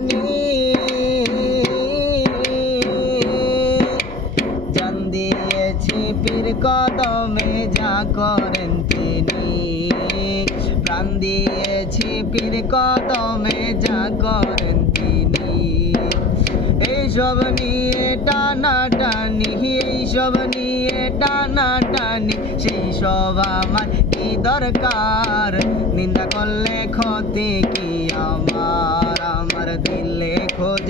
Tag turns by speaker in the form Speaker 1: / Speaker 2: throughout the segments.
Speaker 1: বাণী জান দিয়েছি পীর কদমে যা করেন তিনি। প্রাণ দিয়েছি পীর কদমে যা করেন তিনি। এইসব নিয়ে টানা টানি এইসব নিয়ে টানা টানি সেই সব আমার কি দরকার? নিন্দা করলে ক্ষতি কি আমার?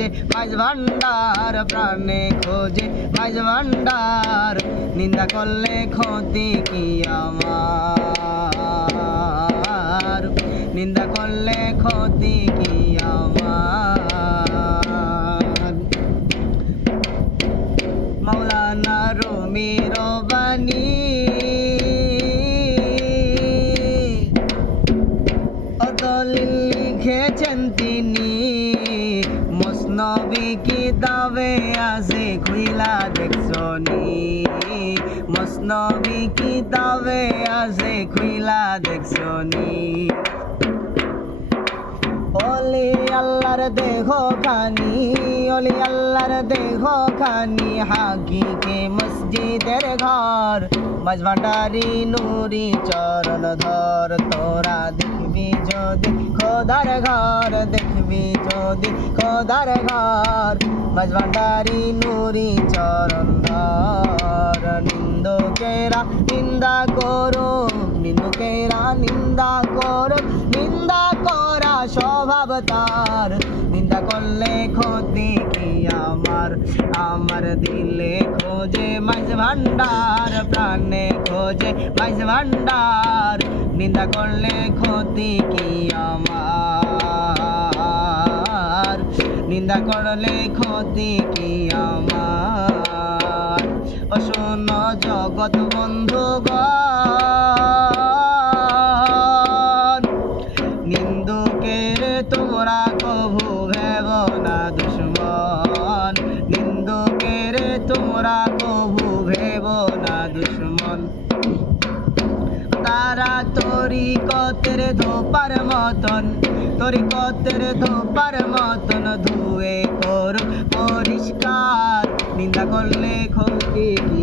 Speaker 1: খোঁজে মাঝ ভান্ডার প্রাণে খোঁজে মাঝ ভান্ডার, নিন্দা করলে ক্ষতি কি আমার? নিন্দা করলে ক্ষতি কি আমার? মাওলানা রুমি রবানি লিখেছেন তিনি। মসনবী কিতাবে আছে খুইলা দেখছনি মসনবী কিতাবে আছে খুইলা দেখছনি অলি আল্লাহর দেহ খানি, অলি আল্লাহর দেহ খানি, হাকিকে মসজিদের ঘর, মজভান্ডারি নুরি চরণ ধর, তোরা দেখবি যদি খোদার ঘর। দেখবি যদি খোদার ঘর। মজভান্ডারি নুরি চরণ ধর। নিন্দুকেরা নিন্দা করো নিন্দুকেরা নিন্দা করো নিন্দা করা স্বভাব তার। নিন্দা করলে ক্ষতি কি আমার? আমার দিলে খোঁজে মাঝ ভান্ডার প্রাণে খোঁজে মাঝ ভান্ডার নিন্দা করলে ক্ষতি কি আমার? নিন্দা করলে ক্ষতি কি আমার? ও শোন জগৎ বন্ধু নিন্দুকের তোমরা কভু ভেব না দুশ্মন। নিন্দুকের তোমরা কভু ভেব না দুশ্মন। তারা তরি কতের ধোপার মতন। তরি কতের ধোপার মতন ধুয়ে কর পরিষ্কার নিন্দা করলে ক্ষতি কি?